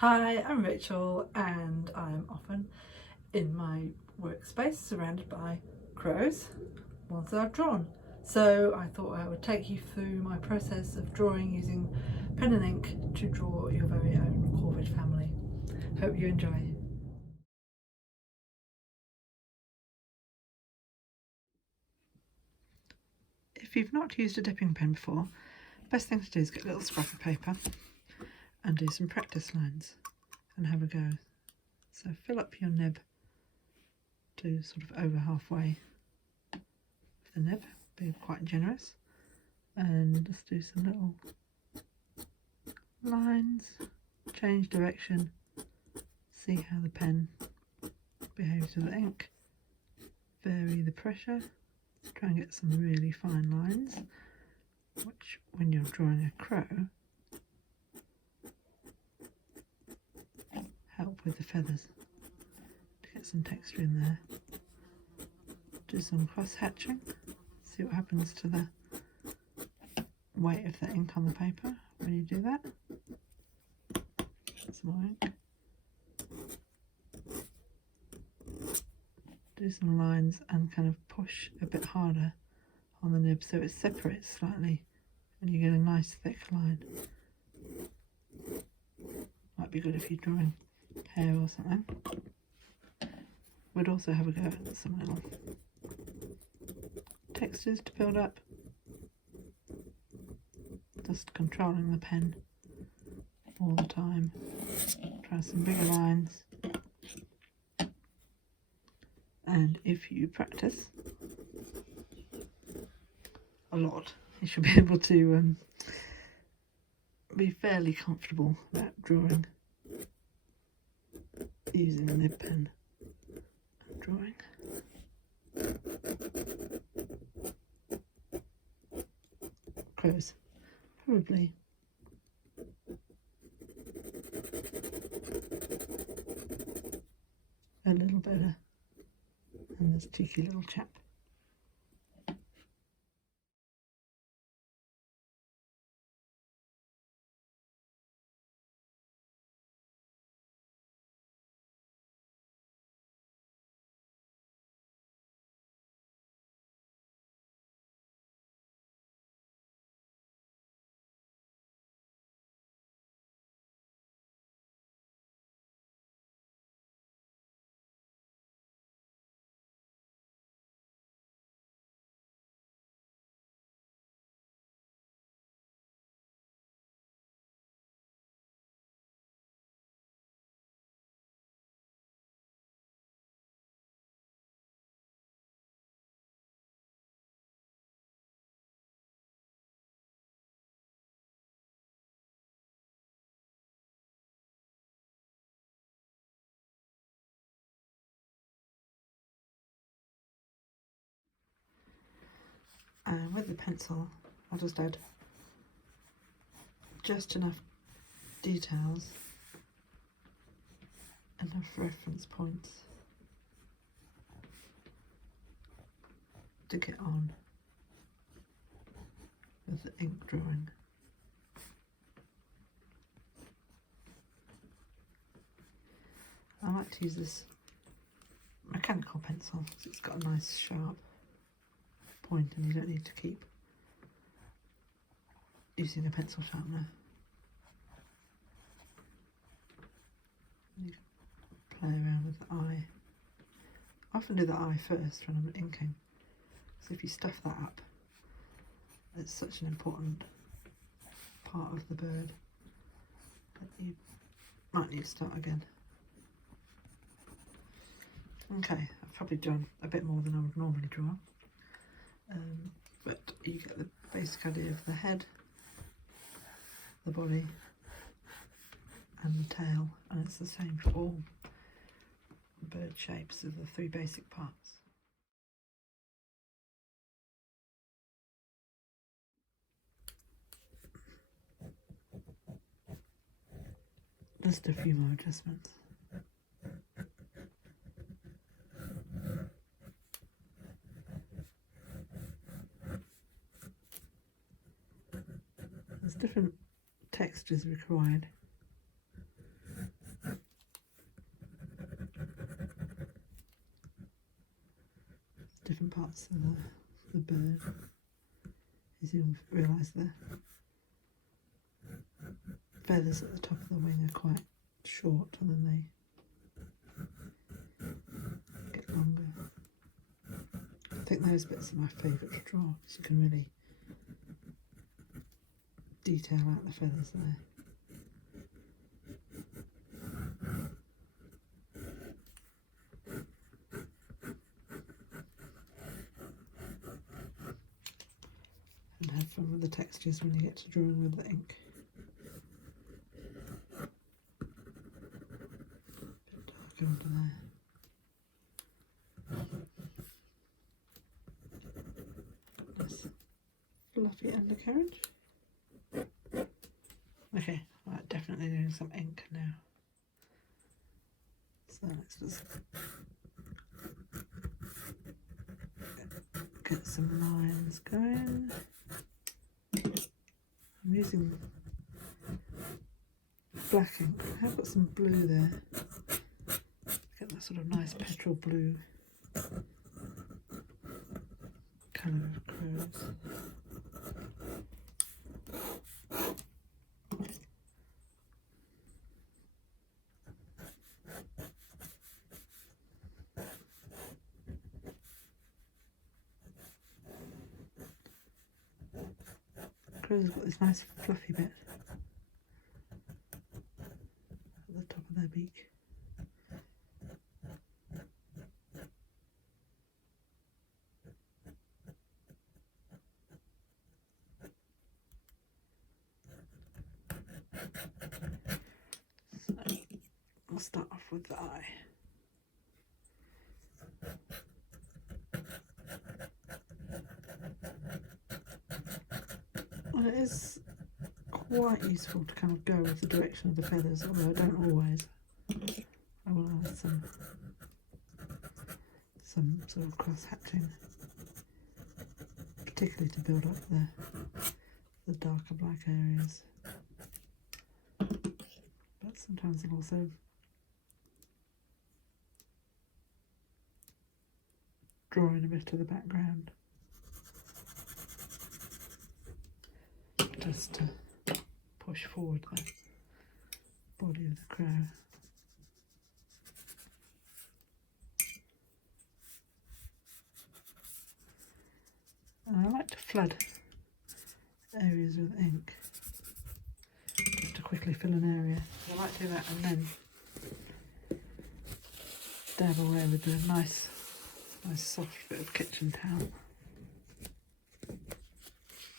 Hi, I'm Rachel and I'm often in my workspace surrounded by crows, ones that I've drawn. So I thought I would take you through my process of drawing using pen and ink to draw your very own corvid family. Hope you enjoy. If you've not used a dipping pen before, best thing to do is get a little scrap of paper and do some practice lines and have a go. So fill up your nib to sort of over halfway with the nib, be quite generous, and just do some little lines, change direction, see how the pen behaves with the ink, vary the pressure, try and get some really fine lines, which when you're drawing a crow help with the feathers to get some texture in there. Do some cross hatching, see what happens to the weight of the ink on the paper when you do that. Some more ink. Do some lines and kind of push a bit harder on the nib so it separates slightly and you get a nice thick line. Might be good if you're drawing hair or something. We'd also have a go at some little textures to build up. Just controlling the pen all the time. Try some bigger lines. And if you practice a lot, you should be able to be fairly comfortable about drawing using a nib pen and drawing. Crows, probably a little better than this cheeky little chap. And with the pencil, I'll just add just enough details, enough reference points to get on with the ink drawing. I like to use this mechanical pencil because it's got a nice sharp point and you don't need to keep using a pencil sharpener. You play around with the eye. I often do the eye first when I'm inking, because if you stuff that up, it's such an important part of the bird that you might need to start again. Okay, I've probably done a bit more than I would normally draw, but you get the basic idea of the head, the body and the tail, and it's the same for all bird shapes of the three basic parts. Just a few more adjustments. There's different textures required. parts of the bird. As you realise the feathers at the top of the wing are quite short and then they get longer. I think those bits are my favourite to draw because you can really detail out the feathers there. And have fun with the textures when you get to drawing with the ink. A bit darker under there. Nice fluffy undercarriage. Okay, right, definitely doing some ink now. So let's just get some lines going. I'm using black ink. I have got some blue there. Get that sort of nice petrol blue colour of crows. Crows have got this nice fluffy bit at the top of their beak. So we'll start off with the eye. Well, it is quite useful to kind of go with the direction of the feathers, although I don't always. I will add some sort of cross-hatching, particularly to build up the darker black areas. But sometimes I'll also draw in a bit of the background, just to push forward the body of the crow. And I like to flood areas with ink, just to quickly fill an area. I like to do that and then dab away with the nice soft bit of kitchen towel.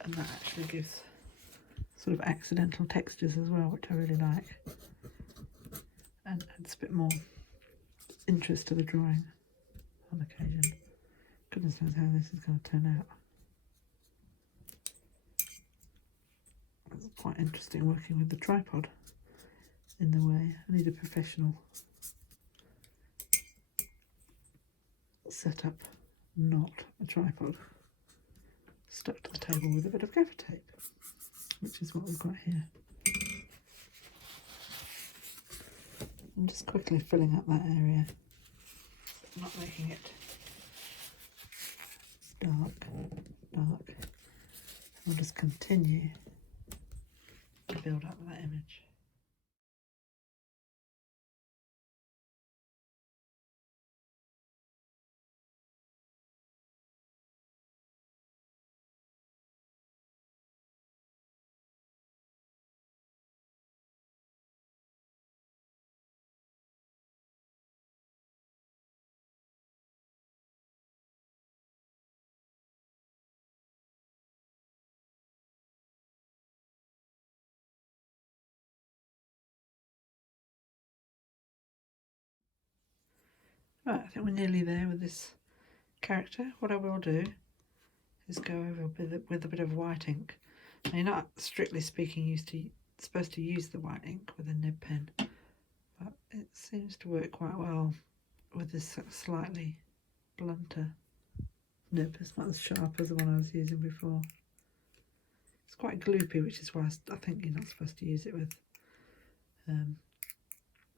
And that actually gives sort of accidental textures as well, which I really like, and adds a bit more interest to the drawing on occasion. Goodness knows how this is going to turn out. It's quite interesting working with the tripod in the way. I need a professional setup, not a tripod stuck to the table with a bit of gaffer tape, which is what we've got here. I'm just quickly filling up that area, not making it dark. We'll just continue to build up that image. Right, I think we're nearly there with this character. What I will do is go over with a bit of white ink. Now, you're not, strictly speaking, supposed to use the white ink with a nib pen, but it seems to work quite well with this slightly blunter nib. It's not as sharp as the one I was using before. It's quite gloopy, which is why I think you're not supposed to use it with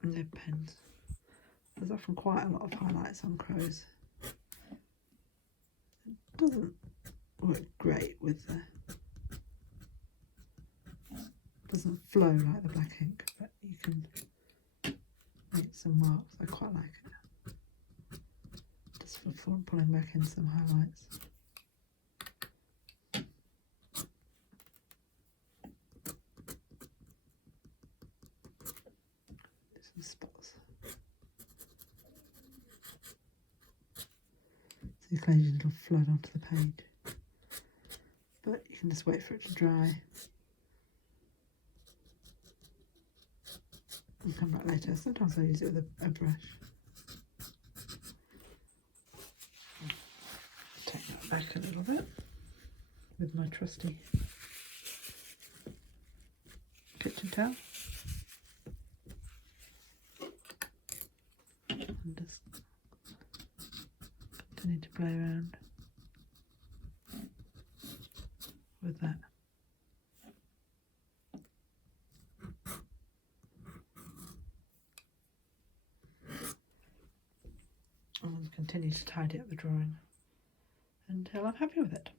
nib pens. There's often quite a lot of highlights on crows. Doesn't work great with the, doesn't flow like the black ink, but you can make some marks. I quite like it. Just for pulling back in some highlights. Some spots. So the occasionally it'll flood onto the page, but you can just wait for it to dry and come back later. Sometimes I use it with a brush. Take that back a little bit with my trusty kitchen towel. And just continue to play around with that. And continue to tidy up the drawing until I'm happy with it.